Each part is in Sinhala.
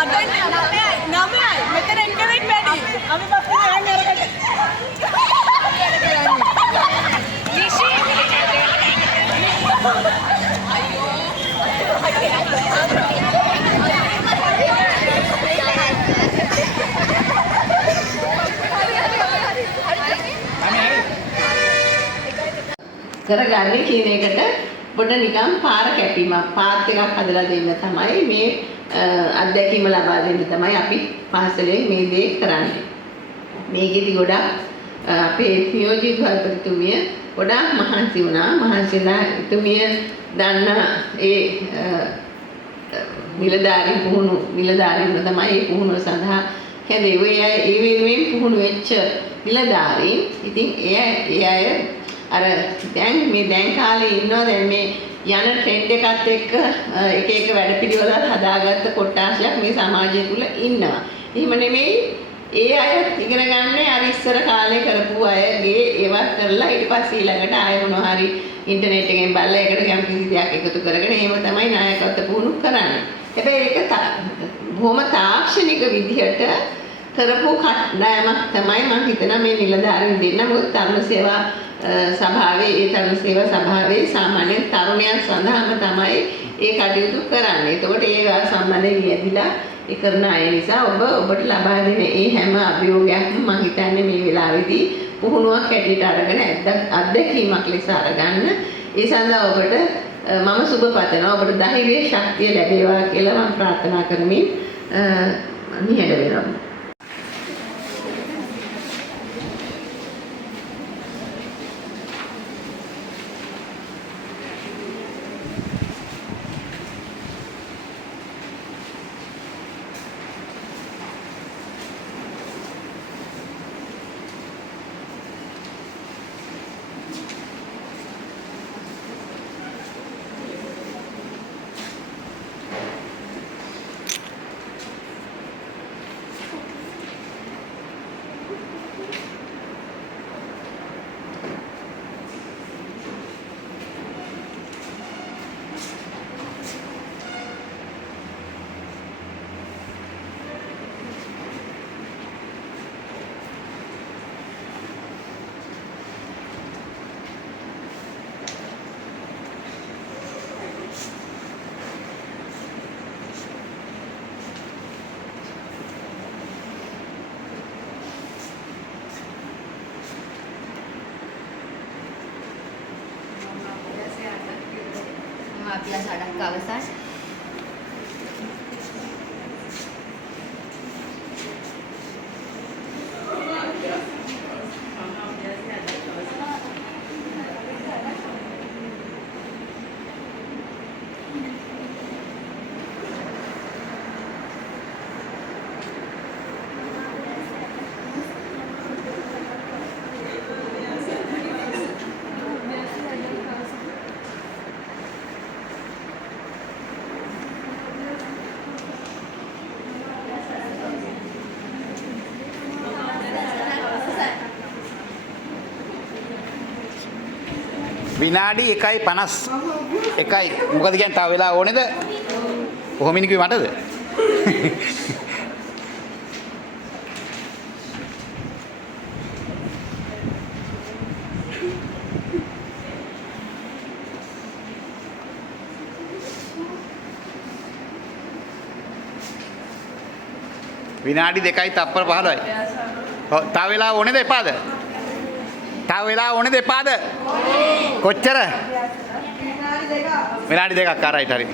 අතෙන් 9යි. මෙතන එක්කෙනෙක් වැඩි. අපි පස්සේ යන්නේ අරකට. නිෂි කරගන්නේ කියන එකට පොඩ නිකන් පාර කැපීමක් පාත් එකක් හදලා දෙන්න තමයි මේ අත්දැකීම ලබා දෙන්න තමයි අපි පාසලේ මේ දේ කරන්නේ. මේකෙදි ගොඩක් අපේ නියෝජිත වෛද්‍යතුමිය ගොඩාක් මහන්සි වුණා. මහන්සිලා තුමිය දන්න ඒ නිලධාරීන් තමයි ඒ පුහුණුව සඳහා හැදෙන්නේ. ඒ වෙනුවෙන් පුහුණු වෙච්ච නිලධාරීන්. ඉතින් ඒ අය අර දැන් කාලේ ඉන්නවා දැන් මේ යන ට්‍රෙන්ඩ් එකත් එක්ක එක වැඩපිළිවෙලක් හදාගත්ත කොට්ටාශයක් මේ සමාජය තුල ඉන්නවා. එහෙම නෙමෙයි ඒ අය ඉගෙන ගන්න අර ඉස්සර කාලේ කරපු අයගේ ඒවත් කරලා ඊට පස්සේ ඊළඟට ආයෙ මොනවා හරි ඉන්ටර්නෙට් එකෙන් බලලා ඒකට යම් කිසි දෙයක් එකතු කරගෙන එහෙම තමයි නායකත්ව පුහුණු කරන්නේ. හැබැයි ඒක බොහොම තාක්ෂණික විදිහට කරපු කණ්ඩායමක් තමයි මම හිතනවා මේ නිලධාරීන් දෙන්න. මොකද තරුණ සේවා සභාවේ ඒ තරුණ සේවා සභාවේ සාමාන්‍ය තරුණයන් සඳහාම තමයි ඒ කටයුතු කරන්නේ. එතකොට ඒ සම්බන්ධයෙන් ලියවිලා ඒ කරන අය නිසා ඔබට ලබා දෙන ඒ හැම අභියෝගයක්ම මම හිතන්නේ මේ වෙලාවේදී පුහුණුවක් හැටියට අරගෙන අත්දැකීමක් ලෙස අරගන්න. ඒ සඳහා ඔබට මම සුබ පතනවා. ඔබට ධෛර්ය ශක්තිය ලැබේවා කියලා මම ප්‍රාර්ථනා කරමින් නිහඬ වෙනවා. kelas ada kawasan. විනාඩි 1:51යි. මොකද කියන්නේ තව වෙලා ඕනේද? කොහොම ඉන්නේ කිව්වේ මටද? විනාඩි 2යි තප්පර 15යි. ඔව් තව වෙලා ඕනේද එපාද? තව වෙලා ඕනේද එපාද? කොච්චර? විනාඩි දෙකක් කරයිට හරි.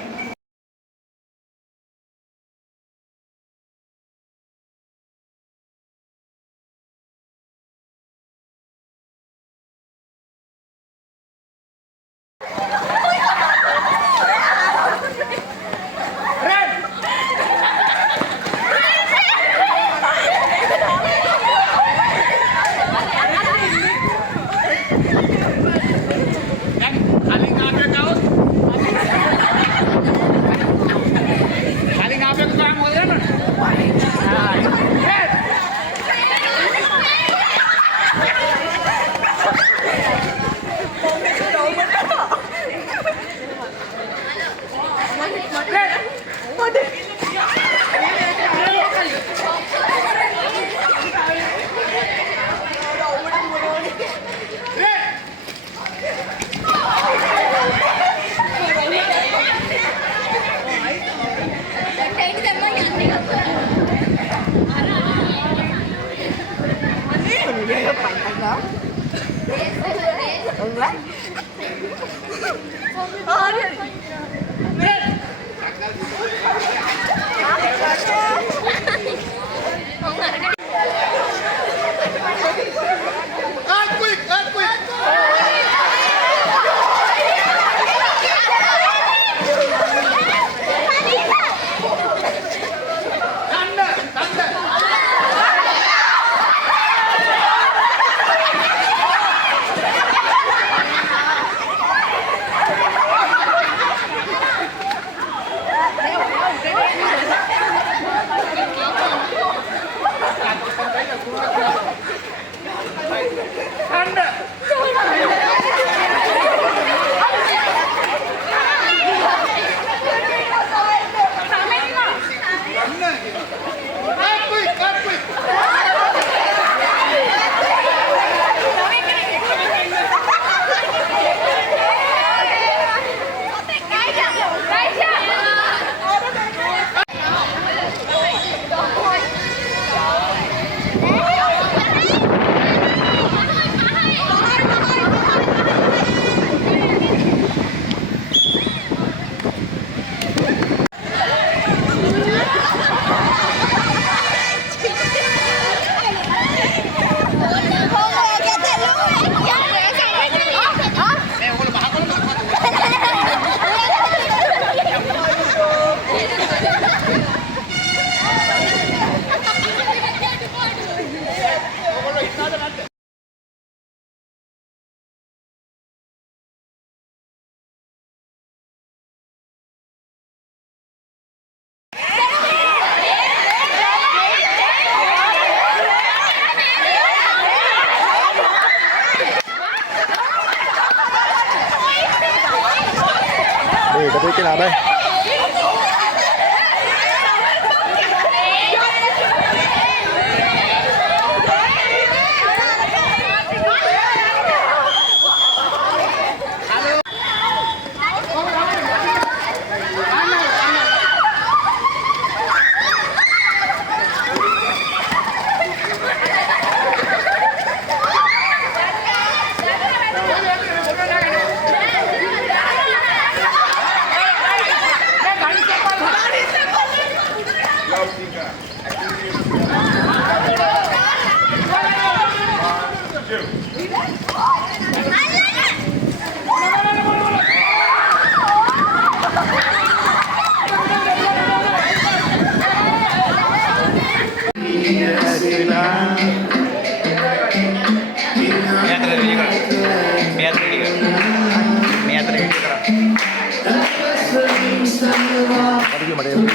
වීඩියෝ මට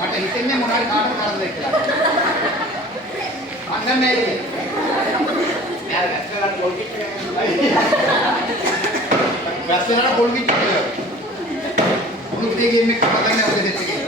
මට හිතෙන්නේ මොනවයි කාටද කරන්නේ කියලා. මං දන්නේ නැහැ. මෙයාර වැස්සලට පොල් කිට් එක. වැස්සලට පොල් කිට් එක. මොනුත් දෙකේ ඉන්නේ කවදාද අපේ දෙත් එකේ.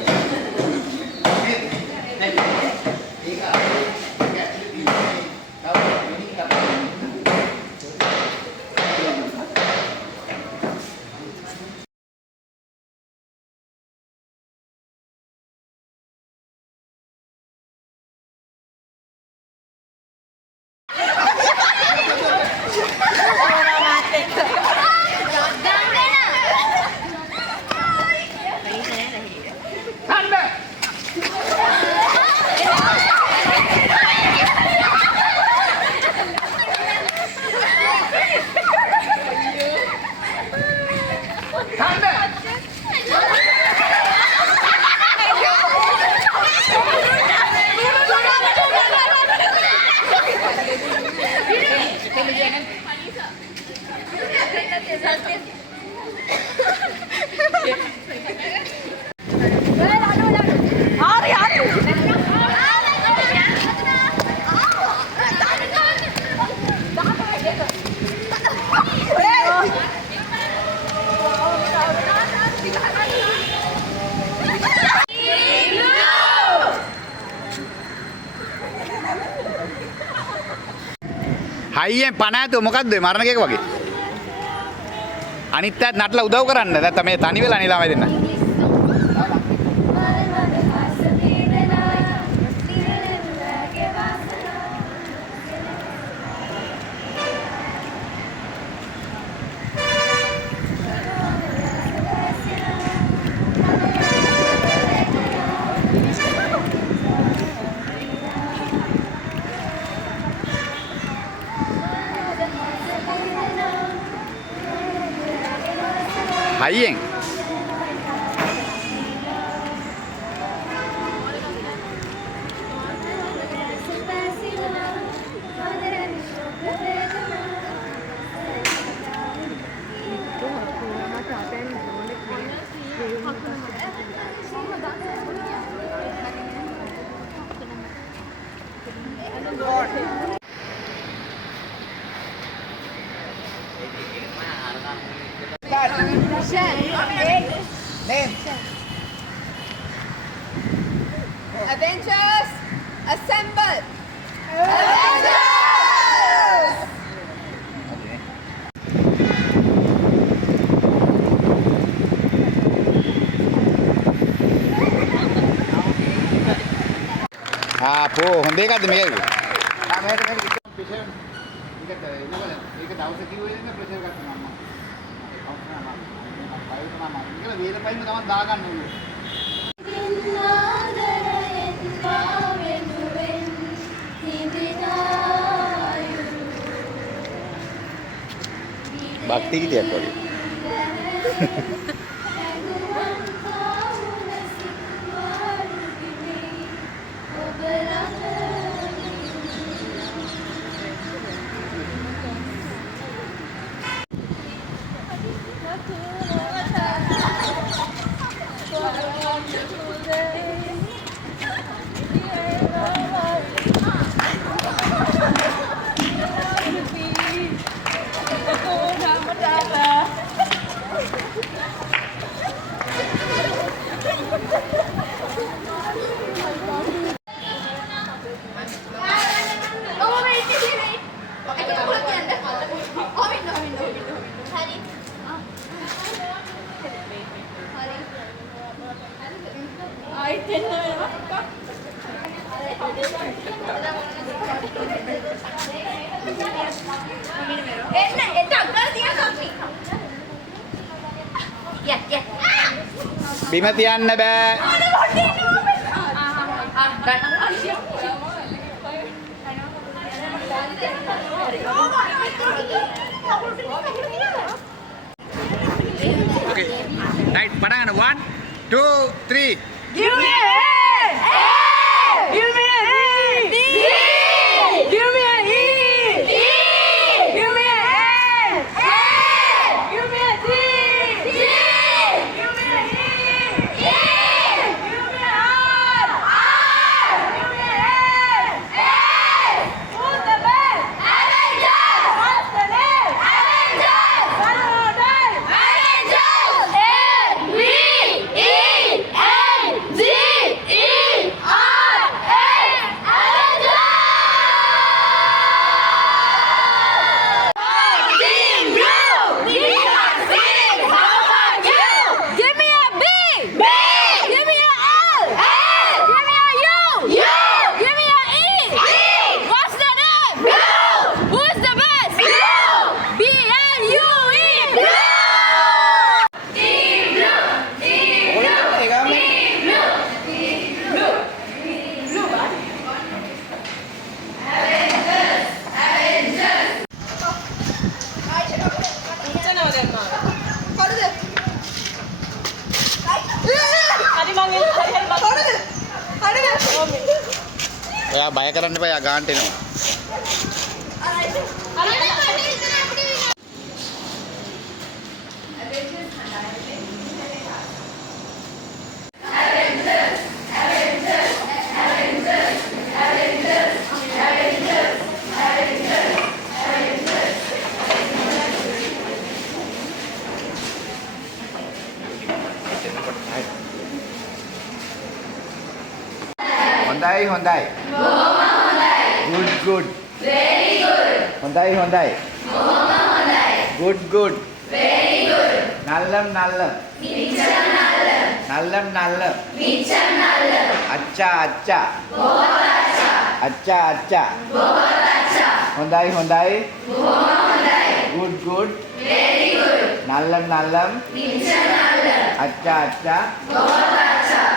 හයියෙන් පණ ඇතුව මොකද්ද මරණ කේක වගේ අනිත් අයත් නටලා උදව් කරන්න නැත්නම් මේ තනි වෙලා නිලාමයි දෙන්න හයියෙන් Michelle. Name. Avengers assemble. පෝ හොඳ එකක්ද මේක? මේක ප්‍රෙෂර් ඒක දවස් කිව්වේ නේ ප්‍රෙෂර් ගත්තා මම. ඒක වේල පයින් තමයි දාගන්න ඕනේ. භක්ති ගීතයක් වගේ. බිම තියන්න බෑ. Okay. Right, පටන් ගන්න 1 2 3. Give me a A! Give me a E! Give me a E! Give me a F! Give me a G! Give me a E! Give me a R! Give me a S! Who's the best? Avengers! What's the name? Avengers! One more time! Avengers! ඔයා බය කරන්න එපා. යා ගාන්ට එනවා. හොඳයි හොඳයි. බොහොම හොඳයි. good good. very good. හොඳයි හොඳයි. බොහොම හොඳයි. good good. very good. නල්ලම් නල්ලම්. මිච්ඡම් නල්ලම්. නල්ලම් නල්ලම්. මිච්ඡම් නල්ලම්. අච්චා අච්චා. බොහොම අච්චා. අච්චා අච්චා. බොහොම අච්චා. හොඳයි හොඳයි. බොහොම හොඳයි. good good. very good. නල්ලම් නල්ලම්. මිච්ඡම් නල්ලම්. අච්චා අච්චා. බොහොම අච්චා.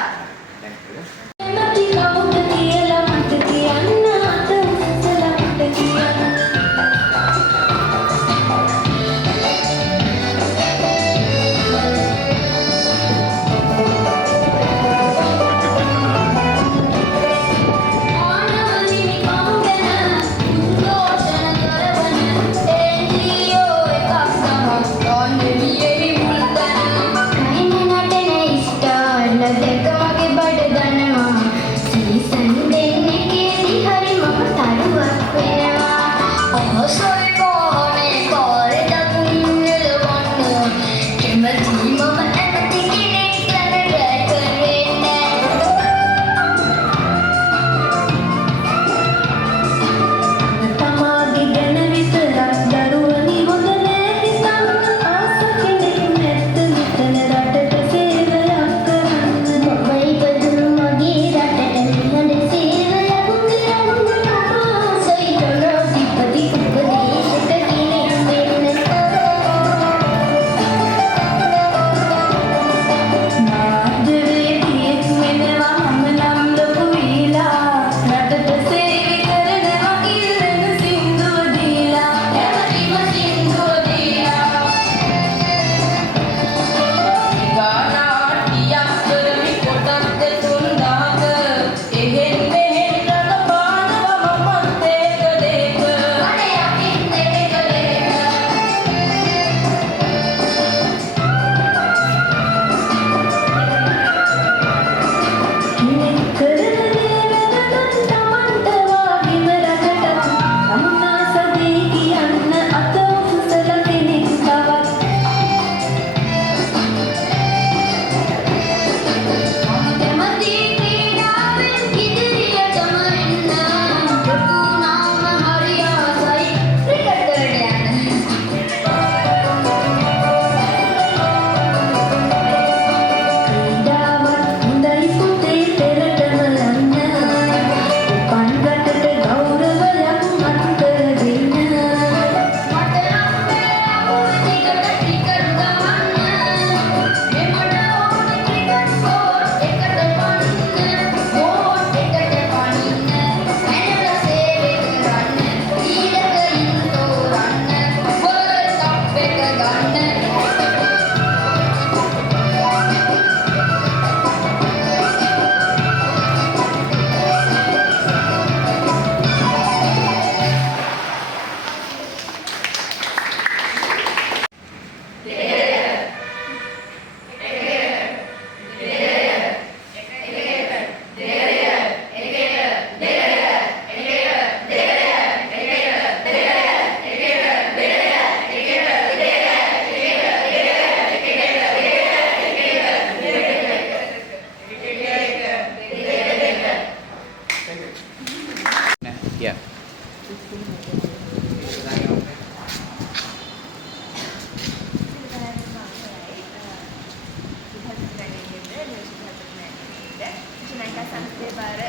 සංස්ථේ බාර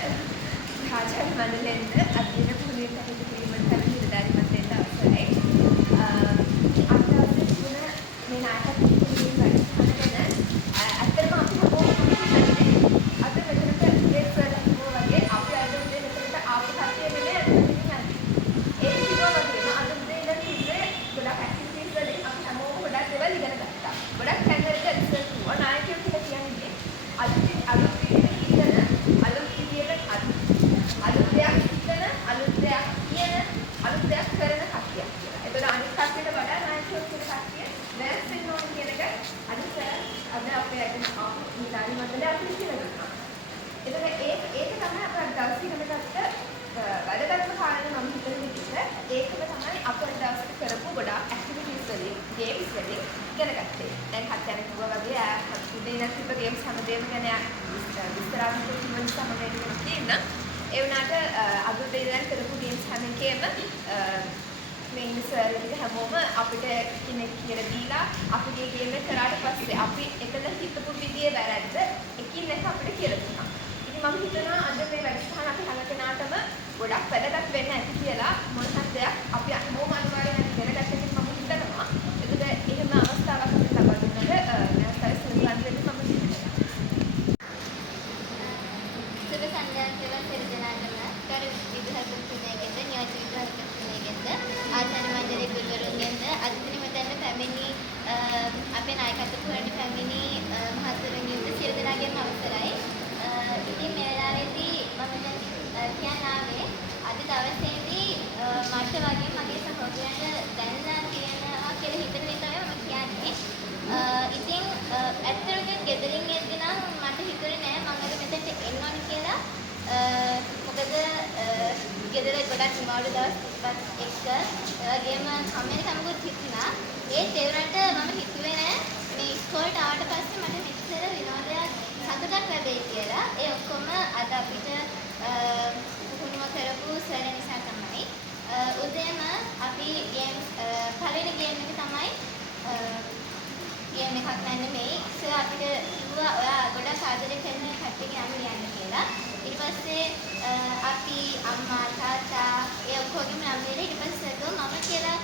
රාජාන් මණ්ඩලෙන්න අධ්‍යයන පුහුණුවෙන් කටයුතු කිරීමට කලින් නිලධාරීමත් වෙන්න අවසරයි. අද දවසේ තුන මේ නාටක කිරීම වැඩසටහන ගැන ඇත්තටම අපි හැමෝම හිතන්නේ අද මෙතනට ඉන්ඩෙක්ස් වල කිව්වා වගේ අපි අද උදේ මෙතනට ආපු කට්ටිය නෙමෙයි අද මෙතන යන්නේ. ඒක කිව්වා වගේම අද උදේ ඉඳන් ඉන්නේ ගොඩක් ඇක්ටිවිටීස් වලින් අපි හැමෝම ගොඩක් දේවල් ඉගෙන ගත්තා. ගොඩක් channel එක රිසර්ච් කරුවා. නායකයෝ කියලා කියන්නේ අලුත් විදිහට අලුත් දෙයක් ඉගෙන අලුත් දෙයක් කියන අලුත් දෙයක් කරන කට්ටියක් කියලා. ඒතකොට අනිත් කට්ටියට වඩා නායකයෝ කියන කට්ටිය දැස් වෙන්න ඕන කියන එක අද අපේ ආපු නිලධාරී මණ්ඩලය අපිට කියලා දුන්නා. ඒතකොට ඒක තමයි අපේ දවස් ඉගෙන ගත්ත වැඩගත්ම කාරණේ මම හිතන විදිහට ඒකම තමයි අපේ දවස් කරපු ගොඩාක් ඇක්ටිවිටීස් වලින් ගේම්ස් වලින් ඉගෙන ගත්තේ. දැන් කච්චානේ කිව්වා වගේ උදේ ඉඳන් තිබ්බ ගේම්ස් හැමදේම ගැන විස්තරාත්මකව කිව්ව නිසා මම ඒක කියන්න. ඒ වුණාට අද උදේ ඉඳන් කරපු ගේම්ස් හැම එකේම මේ ඉන්සර් එක හැමෝම අපිට කෙනෙක් කියලා දීලා අපිගේ ගේම් එක කරාට පස්සේ අපි එතන හිතපු විදියේ වැරද්ද එකින් එක අපිට කියලා දුන්නා. ඉතින් මම හිතනවා අද මේ වැඩසටහන අපි හැම කෙනාටම ගොඩක් වැදගත් වෙන්න ඇති කියලා මොන හරි දෙයක් අපි හැමෝම අනිවාර්යෙන් ඉගෙන ගන්න කියලා මම හිතනවා. ඒකද එහෙම අවස්ථාවක් අපිට ලබා දුන්නට නැස්තර සුන්දරන් වෙන්න මම හිතනවා. සුබ සන්ධ්‍යාවක් කියලා සිරදනාටම කර විදුහල්පති තුනේගෙන්ද නියෝජ්‍ය විදුහල්පති තුනේගෙන්ද ආචාර්ය මණ්ඩලයේ ගුරුවරුන්ගෙන්ද අද දින මෙතන පැමිණි අපේ නායකත්ව පුරණ පැමිණි මහතුරුන්ගෙන්ද සිරදනාගෙන්ම අවසරයි. ඉතින් මේ වෙලාවේදී මම කියන්න ආවේ අද දවසේදී මට වගේ මගේ සහෝදරයන්ට දැනලා තියෙනවා කියලා හිතන නිසා මම කියන්නේ. ඉතින් ඇත්තටම ගෙදරින් එද්දී නම් මට හිතුනේ නෑ මම අද මෙතනට එන්න ඕන කියලා. මොකද ගෙදර ගොඩක් නිමාඩු දවස් තිබ්බත් එක්ක වගේම කම්මැලි කමකුත් හිතුණා. ඒත් ඒ වුණාට මම හිතුවේ නෑ මේ ඉස්කෝලේට ආවට පස්සේ මට මෙච්චර විනෝදයක් සතුටක් ලැබෙයි කියලා. ඒ ඔක්කොම අද අපිට පුහුණුව කරපු සර් නිසා තමයි. උදේම අපි පළවෙනි ගේම් එක තමයි ගේම් එකක් නැන්නේ මේ සර් අපිට කිව්වා ඔයා ගොඩක් ආදරය කරන කට්ටියගේ නම් ලියන්න කියලා. ඊට පස්සේ අපි අම්මා තාත්තා ඒ ඔක්කොගෙම නම් ලියලා ඊට පස්සේ මම කියලා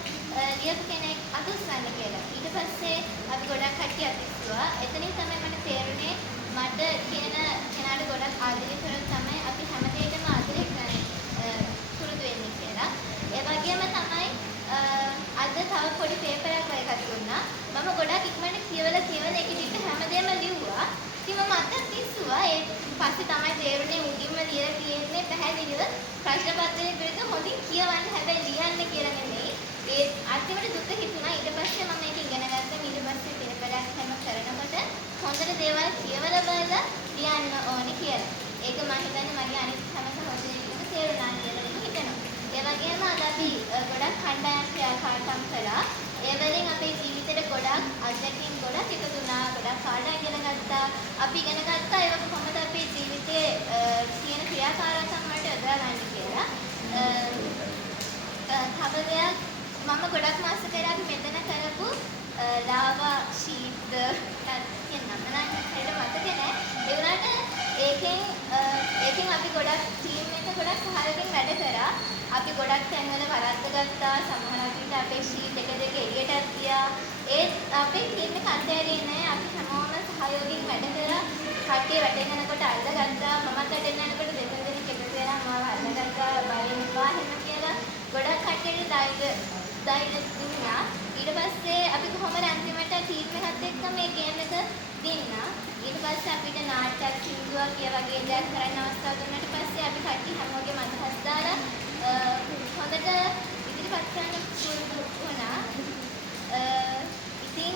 ලියපු කෙනෙක් අතුස්සන්න කියලා. ඊට පස්සේ අපි ගොඩක් කට්ටිය අතිස්සුවා. එතනින් තමයි මට තේරුනේ මට කියන කෙනාට ගොඩක් ආදරය කරොත් තමයි අපි හැමදේටම ආදරය කරන්න පුරුදු වෙන්නේ කියලා. ඒ වගේම තමයි අද තව පොඩි පේපරයක් වගේ එකක් දුන්නා. මම ගොඩක් ඉක්මනට කියවලා ඒක ටික හැමදේම ලිව්වා. ඉතින් මම අත තිස්සුවා. ඒ පස්සේ තමයි තේරුනේ මුලින්ම ලියලා තියෙන්නේ පැහැදිලිව ප්‍රශ්න පත්‍රයේ පිළිතුරු හොඳින් කියවන්න හැබැයි ලියන්න කියලා නෙමෙයි. ඒ අන්තිමට දුක හිතුණා. ඊට පස්සේ මම ඒක ඉගෙන ගත්තා. ඊට පස්සේ පේපරයක් හැම කරනකොට හොඳට දේවල් කියවලා බලලා ලියන්න ඕනේ කියලා. ඒක මම හිතන්නේ මගේ අනිත් හැම සහෝදරයෙකුටම තේරුණා කියලා හිතනවා. ඒ වගේම අද අපි ගොඩක් කණ්ඩායම් ක්‍රියාකාරකම් කළා. ඒ වලින් අපේ ජීවිතේට ගොඩක් අත්දැකීම් ගොඩක් එකතු වුණා. ගොඩක් පාඩම් ඉගෙන ගත්තා. අපි ඉගෙන ගත්තා ඒක කොහොමද අපේ ජීවිතේ තියෙන ක්‍රියාකාරකම් වලට යොදා ගන්න කියලා. තව දෙයක් මම ගොඩක් මාස පෙර අපි මෙතන කරපු ලාවා ෂීට් කියන නම නම් හරියට මතක නෑ. ඒ වුණාට ඒකෙන් අපි ගොඩක් ටීම් එක ගොඩක් සහයෝගයෙන් වැඩ කරා. අපි ගොඩක් තැන්වල වරද්දගත්තා. සමහර විට අපේ ෂීට් එක දෙක එළියටත් ගියා. ඒත් අපේ ටීම් එක අතෑරියේ නෑ. අපි හැමෝම සහයෝගයෙන් වැඩ කරා. කට්ටිය වැටෙන් යනකොට අල්ලගත්තා. මමත් වැටෙන් යනකොට දෙතුන් දෙනෙක් එකතු වෙලා මාව අල්ලගත්තා. බයෙන් එපා එහෙම කියලා ගොඩක් කට්ටියට ධෛර්ය දුන්නා. ඊට පස්සේ අපි කොහොමද අන්තිමට ටීම් එකත් එක්ක මේ ගේම් එක දින්නා. ඊට පස්සේ අපිට නාට්‍යයක් සින්දුවක් ඒ වගේ දේවල් කරන්න අවස්ථාව දුන්නාට පස්සේ අපි කට්ටිය හැමෝගෙම අදහස් දාලා හොඳට ඉදිරිපත් කරන්න පුරුදු වුණා. ඉතින්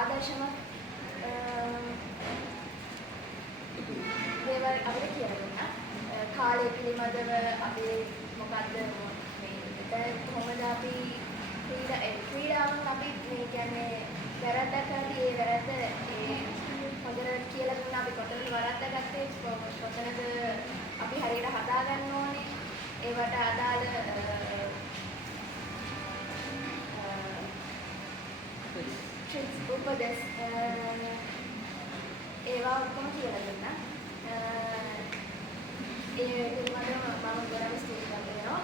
ආදර්ශමත් දේවල් අපිට කියලා දුන්නා. කාලය පිළිබඳව අපි මොකද්ද මේ කොහොමද අපි ක්‍රීඩාවක් අපි මේ කියන්නේ වැරද්දක් කරලා ඒ වැරද්ද හොඳට කියලා දුන්නා. අපි කොතනද වරද්දාගත්තේ කොතනද අපි හරියට හදාගන්න ඕනේ. ඒවට අදාළ උපදෙස් ඒවා ඔක්කොම කියලා දුන්නා. ඒ පිළිබඳව මම ගොඩක් ස්තුතිවන්ත වෙනවා.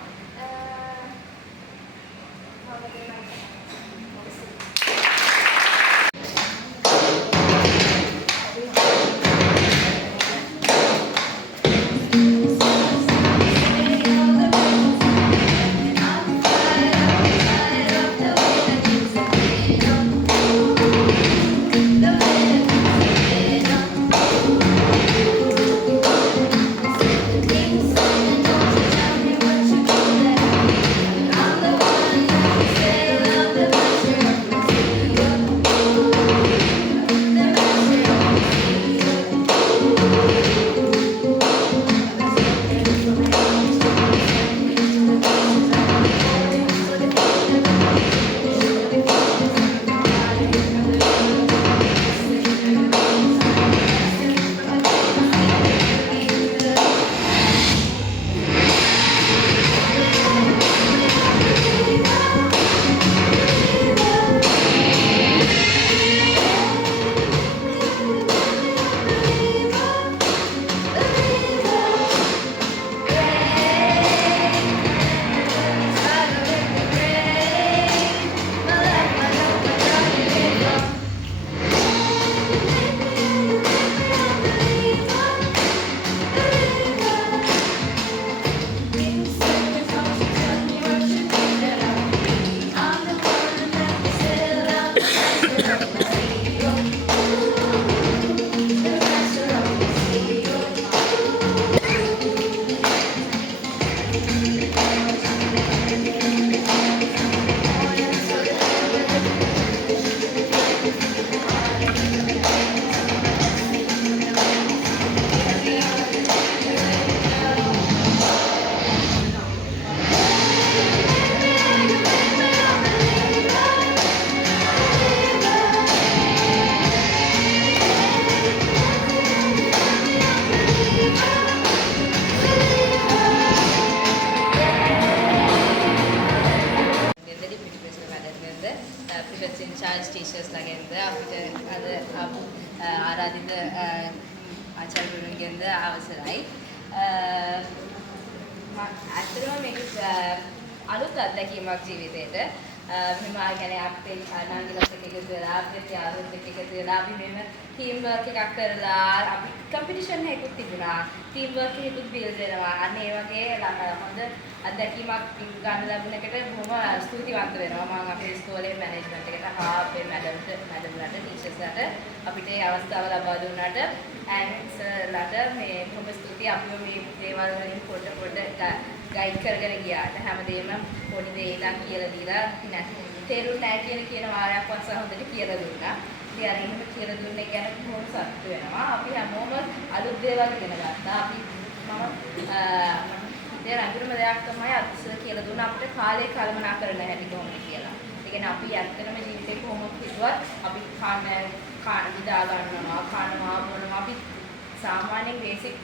prefects in charge teachers ලගෙන්ද අපිට අද ආරාධිත ආචාර්යවරුන්ගෙන්ද අවසරයි. ඇත්තටම මේක අලුත් අත්දැකීමක් ජීවිතේට. මෙහෙම කියන්නේ අපේ අනාගතයට එකතු වෙලා අපිට යාළුවොත් එක්ක එකතු වෙලා අපි මෙහෙම ටීම් වර්ක් එකක් කරලා අපි කම්පිටිෂන් එකක් තිබුණා. ටීම් වර්ක් එකක් බිල්ඩ් වෙනවා. අන්න ඒ වගේ හොඳ අත්දැකීමක් ගන්න ලැබුණේකට බොහොම ස්තුතිවන්ත වෙනවා. මම අපේ ඉස්කෝලේ මැනේජ්මන්ට් එකට හා අපේ මැඩම්ලට ටීචර්ස්ලට අපිට මේ අවස්ථාව ලබා දුන්නාට ඇන්සර්ලට මේ බොහොම ස්තුතියි. අපිව මේ දේවල් වලින් පොඩ ගයිඩ් කරගෙන ගියාට හැමදේම පොඩි දේ ඉඳන් කියලා දීලා තේරුන්නේ නැහැ කියන වාරයක් වස්ස හොඳට කියලා දුන්නා. ඉතින් අර එහෙම කියලා දුන්නේ ගැන බොහොම සතුටු වෙනවා. අපි හැමෝම අලුත් දේවල් ඉගෙන ගත්තා. අපි ඒ රඟුරුම දෙයක් තමයි අත්සර කියලා දුන්නා අපිට කාලය කළමනාකරන හැටි කොහොමද කියලා. ඒ කියන්නේ අපි ඇත්තටම ජීවිතේ කොහොමද හිතුවත් අපි කාණ විදා ගන්නවා, කනවා, බොනවා. අපි සාමාන්‍යයෙන් බේසික්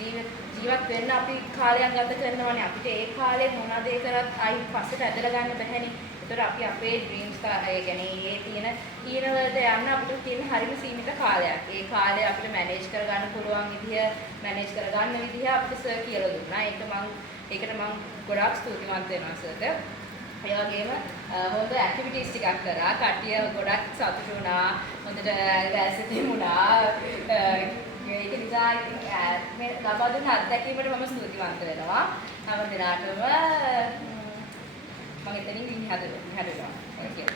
ජීවත් වෙන්න අපි කාලයක් ගත කරනවානේ. අපිට ඒ කාලේ මොනවද ඒ කරත් ආයි පස්සට ඇදලා ගන්න බැහැනේ. ඒතර අපි අපේ ඩ්‍රීම්ස් ඒ කියන්නේ ඒ තියෙන වලට යන්න අපිට තියෙන හරිම සීමිත කාලයක්. ඒ කාලය අපිට මැනේජ් කරගන්න පුළුවන් විදිය, මැනේජ් කරගන්න විදිය අපිට සර් කියලා දුන්නා. ඒකට මම ගොඩාක් ස්තුතිවන්ත වෙනවා සර්ට. ඒ වගේම හොඳ ඇක්ටිවිටීස් ටිකක් කරා. කට්ටිය ගොඩක් සතුටු වුණා. හොඳට රැස් තිබුණා. ඒක නිසා මේ ලබා දුන්න අත්දැකීමට මම ස්තුතිවන්ත වෙනවා. හැම දිනාටම මම එතනින් ඉහළට Thank you.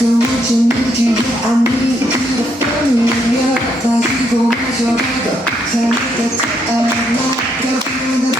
Don't want you need you, yeah, I need you to familiar. 다시 보면서 가도 잘못했지 않아. 나 feeling the